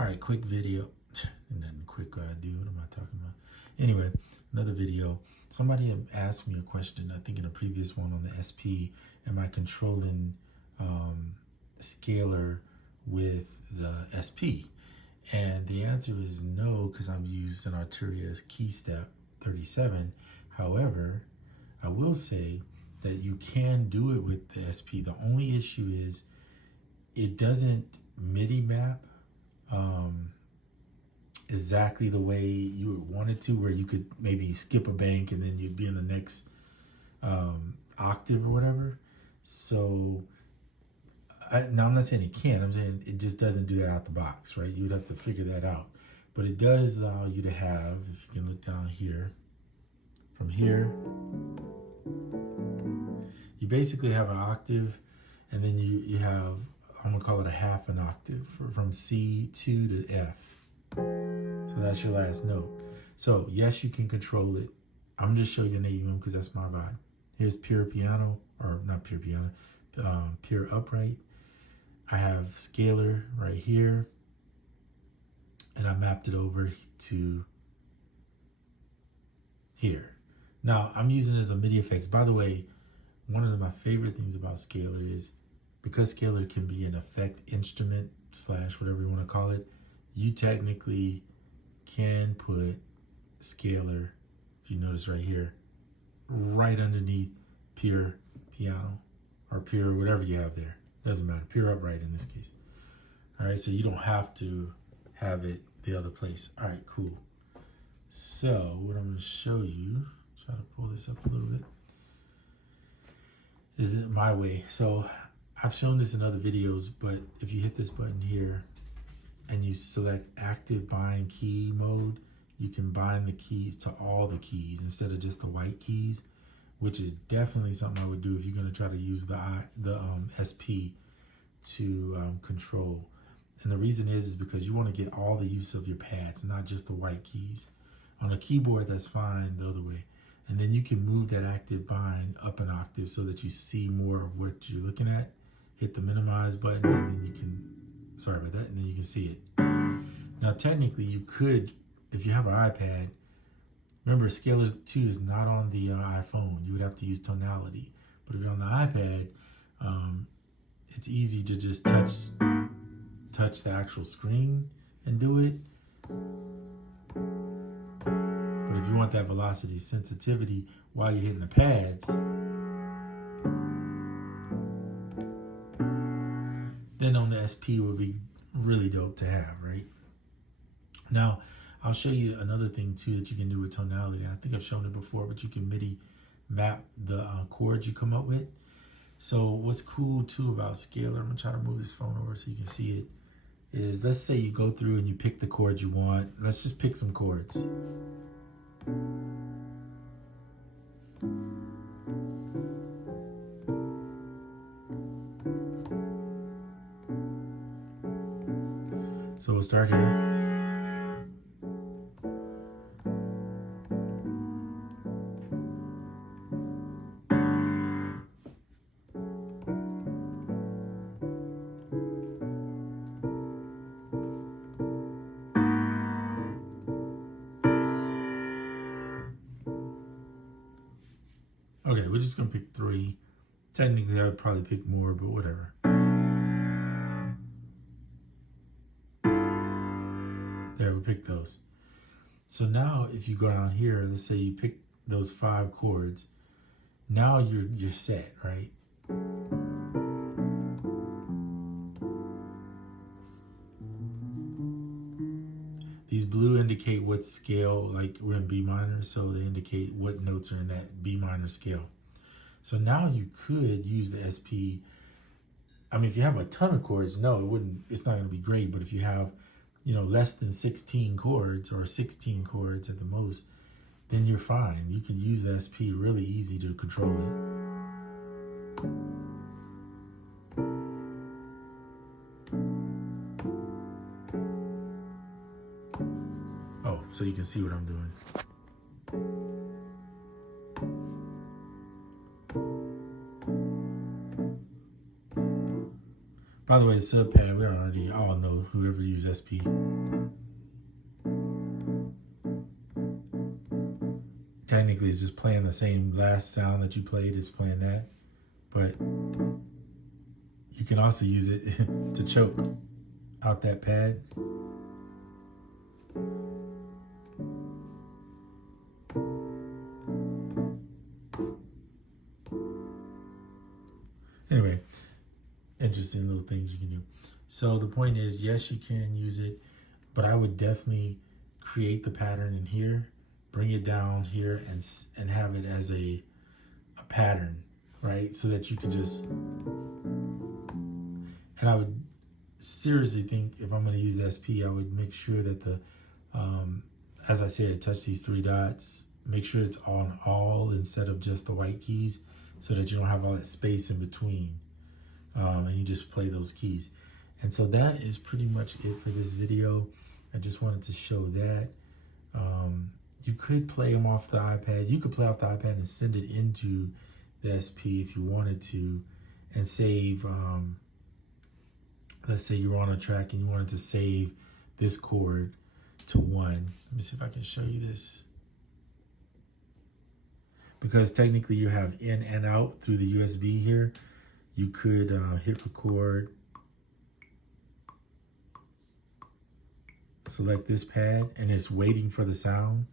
All right, quick video. Nothing quick, dude. What am I talking about? Anyway, another video. Somebody had asked me a question, I think in a previous one on the SP. Am I controlling scalar with the SP? And the answer is no, because I'm using Arteria's key step 37. However, I will say that you can do it with the SP. The only issue is it doesn't MIDI map exactly the way you would want it to, where you could maybe skip a bank and then you'd be in the next octave or whatever. So now I'm not saying it can't, I'm saying it just doesn't do that out the box, right? You would have to figure that out. But it does allow you to have, if you can look down here, from here, you basically have an octave, and then you have, I'm gonna call it a half an octave from C2 to F. So that's your last note. So yes, you can control it. I'm just showing you an AUM because that's my vibe. Here's pure piano, or not pure piano, pure upright. I have scalar right here, and I mapped it over to here. Now I'm using it as a MIDI effects. By the way, one of my favorite things about scalar is because scalar can be an effect instrument / whatever you want to call it, you technically can put scalar, if you notice right here, right underneath pure piano or pure whatever you have there. Doesn't matter, pure upright in this case. All right, so you don't have to have it the other place. All right, cool. So what I'm gonna show you, try to pull this up a little bit, is my way. So I've shown this in other videos, but if you hit this button here and you select active bind key mode, you can bind the keys to all the keys instead of just the white keys, which is definitely something I would do if you're gonna try to use the SP to control. And the reason is because you wanna get all the use of your pads, not just the white keys. On a keyboard, that's fine the other way. And then you can move that active bind up an octave so that you see more of what you're looking at. Hit the minimize button, and then you can, sorry about that, and then you can see it. Now, technically, you could, if you have an iPad, remember Scalar 2 is not on the iPhone. You would have to use Tonality. But if you're on the iPad, it's easy to just touch the actual screen and do it. But if you want that velocity sensitivity while you're hitting the pads, then on the SP would be really dope to have, right? Now, I'll show you another thing too that you can do with tonality. I think I've shown it before, but you can MIDI map the chords you come up with. So what's cool too about scalar, I'm gonna try to move this phone over so you can see it, is let's say you go through and you pick the chords you want. Let's just pick some chords. So we'll start here. Okay, we're just gonna pick 3. Technically, I would probably pick more, but whatever. There, we picked those. So now if you go down here, let's say you pick those 5 chords, now you're set, right? These blue indicate what scale, like we're in B minor, so they indicate what notes are in that B minor scale. So now you could use the SP. I mean, if you have a ton of chords, no, it's not gonna be great, but if you have, you know, less than 16 chords or 16 chords at the most, then you're fine. You can use the SP really easy to control it. Oh, so you can see what I'm doing. By the way, the sub pad, we already all know whoever used SP. Technically, it's just playing the same last sound that you played, it's playing that. But you can also use it to choke out that pad. Anyway, interesting little things you can do. So the point is, yes, you can use it, but I would definitely create the pattern in here, bring it down here, and have it as a pattern, right? So that you can just, and I would seriously think if I'm going to use the SP, I would make sure that the, as I said, touch these three dots, make sure it's on all instead of just the white keys, so that you don't have all that space in between, and you just play those keys. And so that is pretty much it for this video. I just wanted to show that. You could play them off the iPad. You could play off the iPad and send it into the SP if you wanted to, and save, let's say you're on a track and you wanted to save this chord to 1. Let me see if I can show you this. Because technically you have in and out through the USB here. You could hit record, select this pad, and it's waiting for the sound.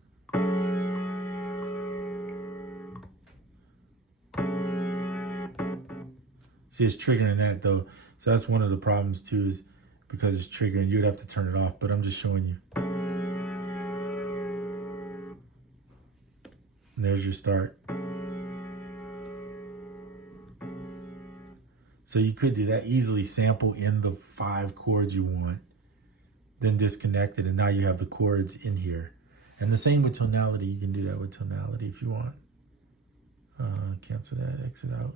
See, it's triggering that though. So that's one of the problems too, is because it's triggering, you'd have to turn it off, but I'm just showing you. And there's your start. So you could do that, easily sample in the 5 chords you want, then disconnect it, and now you have the chords in here. And the same with tonality, you can do that with tonality if you want. Cancel that, exit out.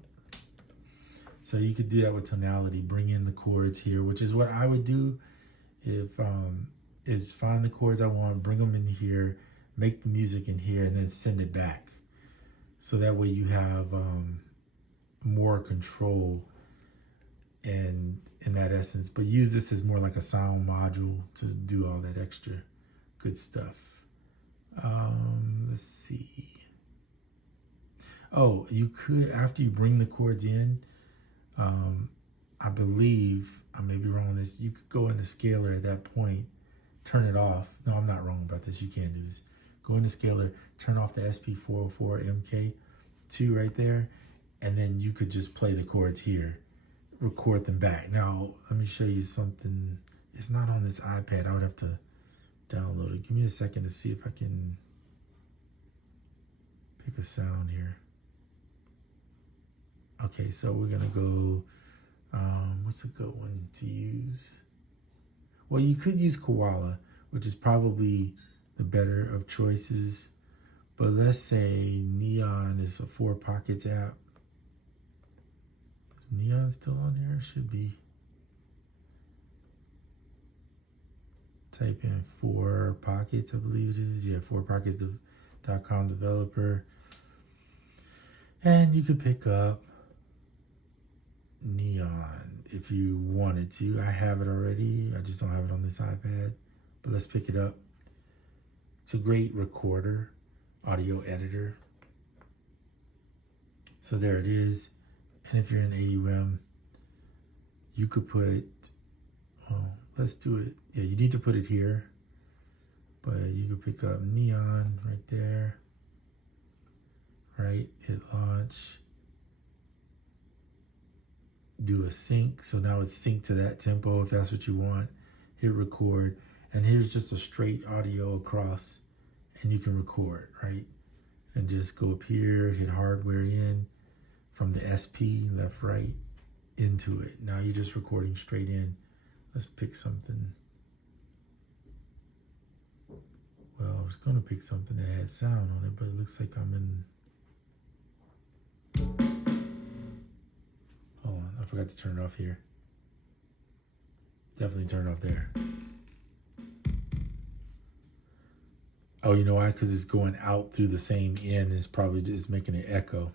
So you could do that with tonality, bring in the chords here, which is what I would do if, is find the chords I want, bring them in here, make the music in here, and then send it back. So that way you have more control in that essence, but use this as more like a sound module to do all that extra good stuff. Let's see. Oh, you could, after you bring the chords in, I believe, I may be wrong on this, you could go into scalar at that point, turn it off. No, I'm not wrong about this. You can't do this. Go into scalar, turn off the SP404 MK2 right there, and then you could just play the chords here, record them back. Now, let me show you something. It's not on this iPad. I would have to download it. Give me a second to see if I can pick a sound here. Okay, so we're gonna go, what's a good one to use? Well, you could use Koala, which is probably the better of choices. But let's say Neon is a 4 Pockets app. Is Neon still on here? It should be. Type in 4 Pockets, I believe it is. Yeah, 4pockets.com developer. And you could pick up Neon if you wanted to. I have it already. I just don't have it on this iPad. But let's pick it up. It's a great recorder, audio editor. So there it is. And if you're in AUM, you could put, oh, let's do it. Yeah, you need to put it here. But you could pick up Neon right there. Right, hit launch. Do a sync, so now it's synced to that tempo if that's what you want. Hit record, and here's just a straight audio across, and you can record, right? And just go up here, hit hardware in, from the SP, left, right, into it. Now you're just recording straight in. Let's pick something. Well, I was gonna pick something that had sound on it, but it looks like I'm in. Hold on, I forgot to turn it off here. Definitely turn it off there. Oh, you know why? Because it's going out through the same end. It's probably just making an echo.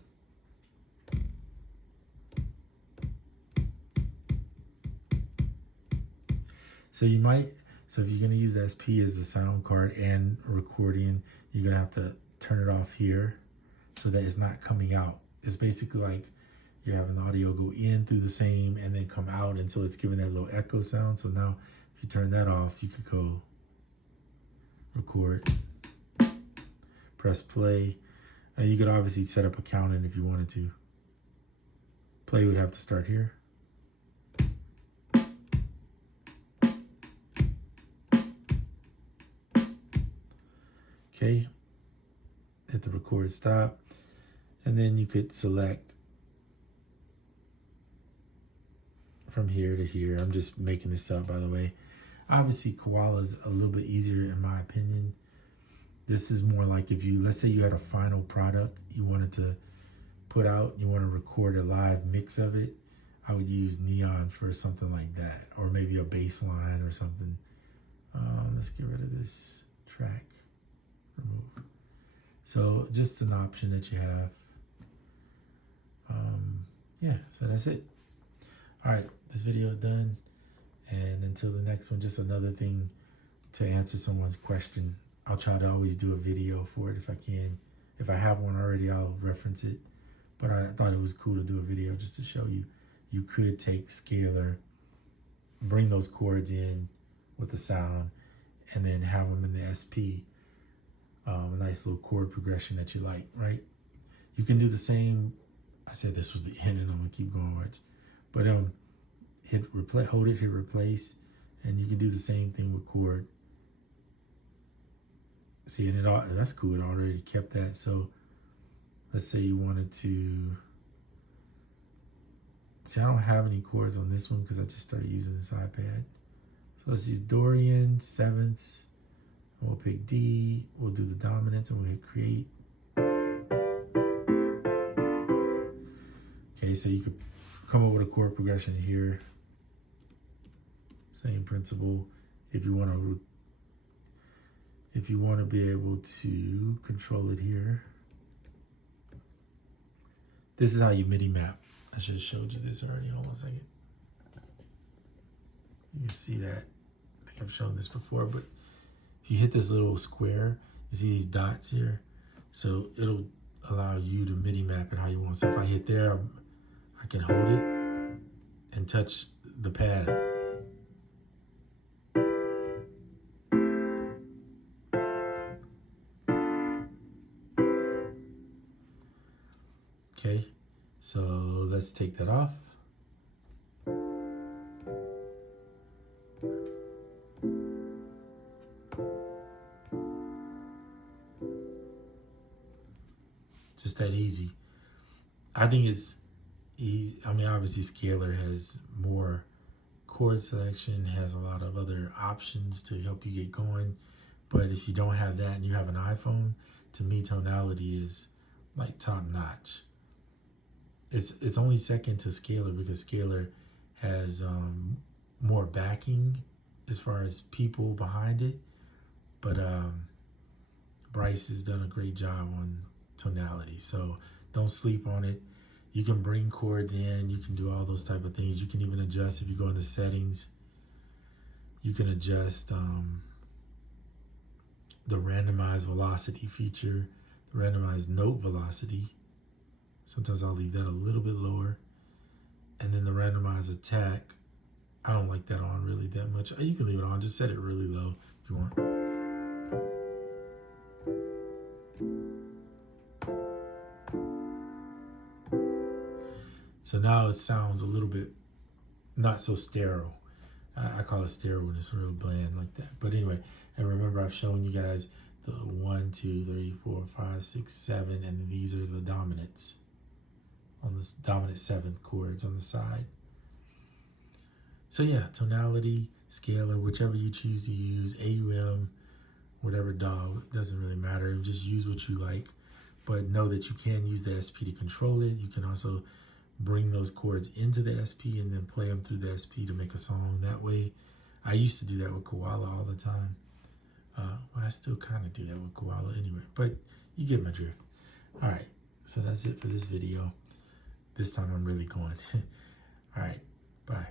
So you might, so if you're gonna use the SP as the sound card and recording, you're gonna have to turn it off here so that it's not coming out. It's basically like you're having the audio go in through the same and then come out until it's giving that little echo sound. So now if you turn that off, you could go record, press play, and you could obviously set up a count in if you wanted to. Play would have to start here. Okay, hit the record stop, and then you could select from here to here. I'm just making this up, by the way. Obviously, Koala is a little bit easier in my opinion. This is more like if you, let's say you had a final product you wanted to put out, you want to record a live mix of it, I would use Neon for something like that, or maybe a bass line or something. Let's get rid of this track. Remove. So just an option that you have. Yeah, so that's it. All right, this video is done. And until the next one, just another thing to answer someone's question. I'll try to always do a video for it if I can. If I have one already, I'll reference it. But I thought it was cool to do a video just to show you. You could take scalar, bring those chords in with the sound, and then have them in the SP. A nice little chord progression that you like, right? You can do the same. I said this was the end, and I'm gonna keep going, watch. But hit replace, hold it, hit replace, and you can do the same thing with chord. See, and that's cool. It already kept that. So let's say you wanted to. See, I don't have any chords on this one because I just started using this iPad. So let's use Dorian, sevenths. We'll pick D, we'll do the dominants, and we'll hit create. Okay, so you could come up with a chord progression here. Same principle. If you want to be able to control it here. This is how you MIDI map. I should have showed you this already. Hold on a second. You can see that. I think I've shown this before, but if you hit this little square, you see these dots here? So it'll allow you to MIDI map it how you want. So if I hit there, I can hold it and touch the pad. Okay, so let's take that off. Just that easy. I think it's easy. I mean, obviously Scalar has more chord selection, has a lot of other options to help you get going. But if you don't have that and you have an iPhone, to me, Tonality is like top notch. It's only second to Scalar because Scalar has more backing as far as people behind it. But Bryce has done a great job on Tonality, so don't sleep on it. You can bring chords in, you can do all those type of things. You can even adjust if you go into settings. You can adjust the randomized velocity feature, the randomized note velocity. Sometimes I'll leave that a little bit lower. And then the randomized attack, I don't like that on really that much. You can leave it on, just set it really low if you want. So now it sounds a little bit not so sterile. I call it sterile when it's real bland like that. But anyway, and remember I've shown you guys the 1, 2, 3, 4, 5, 6, 7, and these are the dominants on this dominant seventh chords on the side. So yeah, tonality, scalar, whichever you choose to use, AUM, whatever DAW, it doesn't really matter. Just use what you like, but know that you can use the SP to control it. You can also bring those chords into the SP and then play them through the SP to make a song that way. I used to do that with Koala all the time. Well, I still kind of do that with Koala anyway, but you get my drift. All right, so that's it for this video. This time I'm really going. All right, bye.